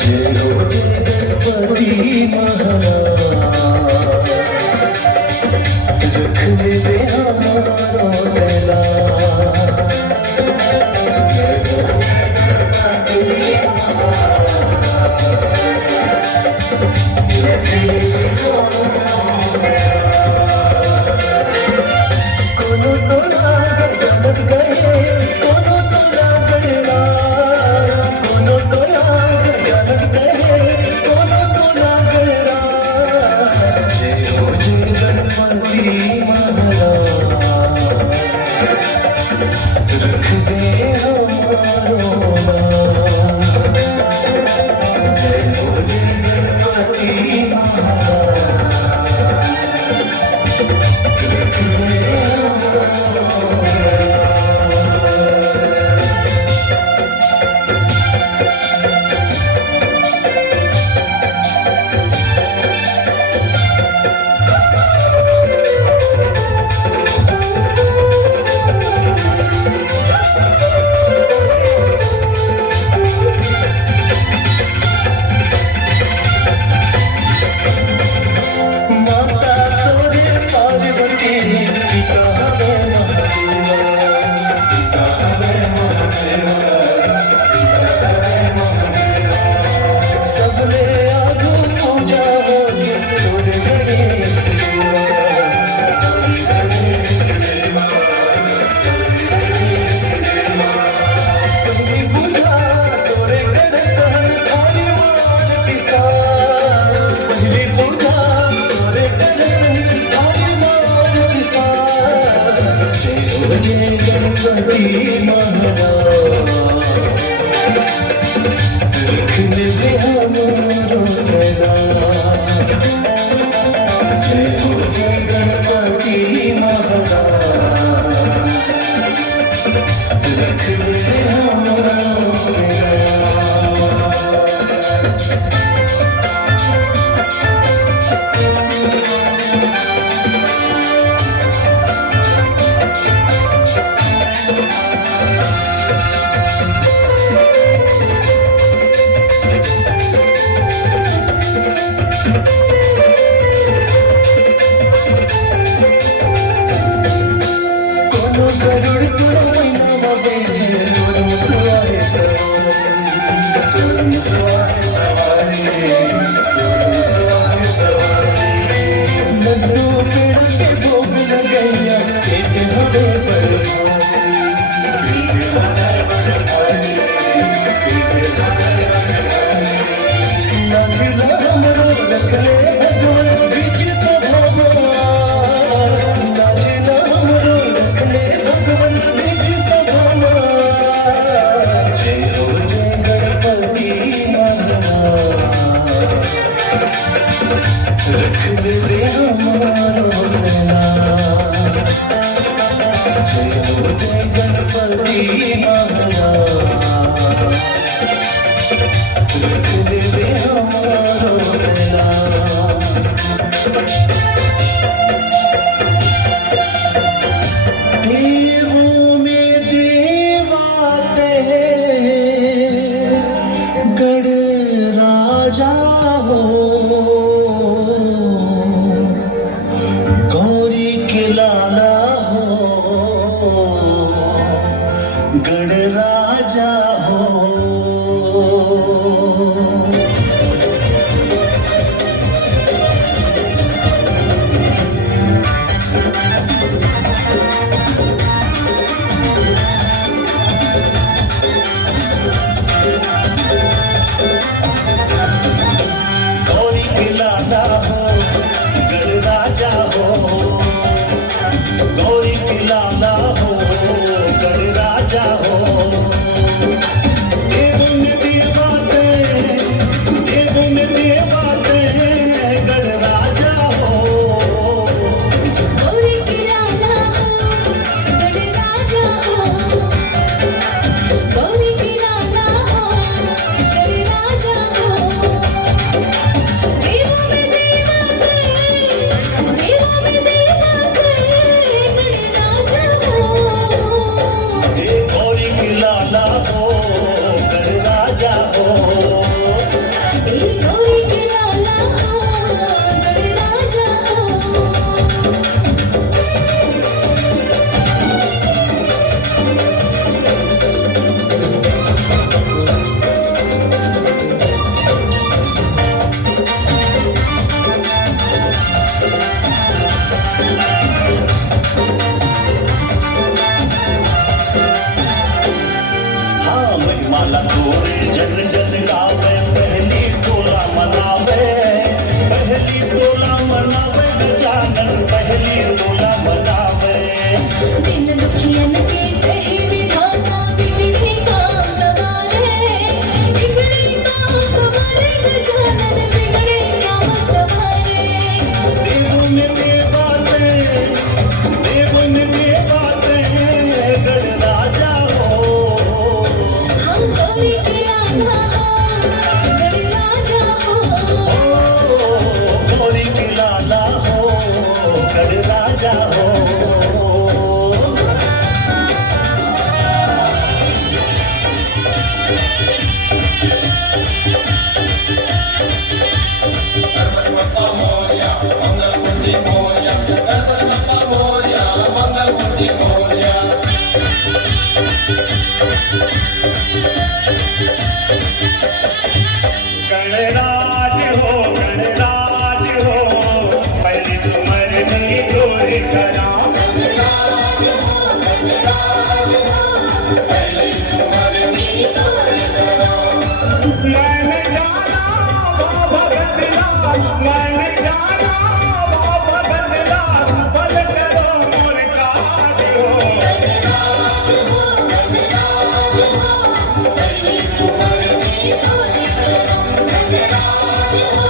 जय हो जय गणपति महाराज, रख ले हमारो बेला। जय हो जय गणपति महाराज, रख ले हमारो बेला। कोनो तो लाग जनक गए, कोनो तो लाग राय, कोनो तो लाग जनक गए, कोनो तो लाग राय। जय हो जय गणपति महाराज, रख दे हमारो नाम। जय हो जय गणपति महाराज, रख दे जय गणपति महाराज, रख ले हमारो बेला। जय हो जय गणपति महाराज, रख ले हमारो बेला। गरुड़ कोनो मैना बने, कोनो सुहाए सवारी, कोनो सुहाए सवारी, कोनो सुहाए सवारी। लड्डू पेड़ के भोग लगैया, पेट हमे बड़भारी, पेट हमे बड़भारी, पेट हमे बड़भारी। नाचला हमरो रख ले भगवान बीच सभावा, नाचला हमरो रख ले भगवान बीच सभावा। जय हो जय गणपति महाराज, रख ले हमारो बेला। जय हो जय गणपति महाराज, रख ले हमारो बेला। मैंने जाना बाबा बदला बल करो मोर काज हो गणराज हो,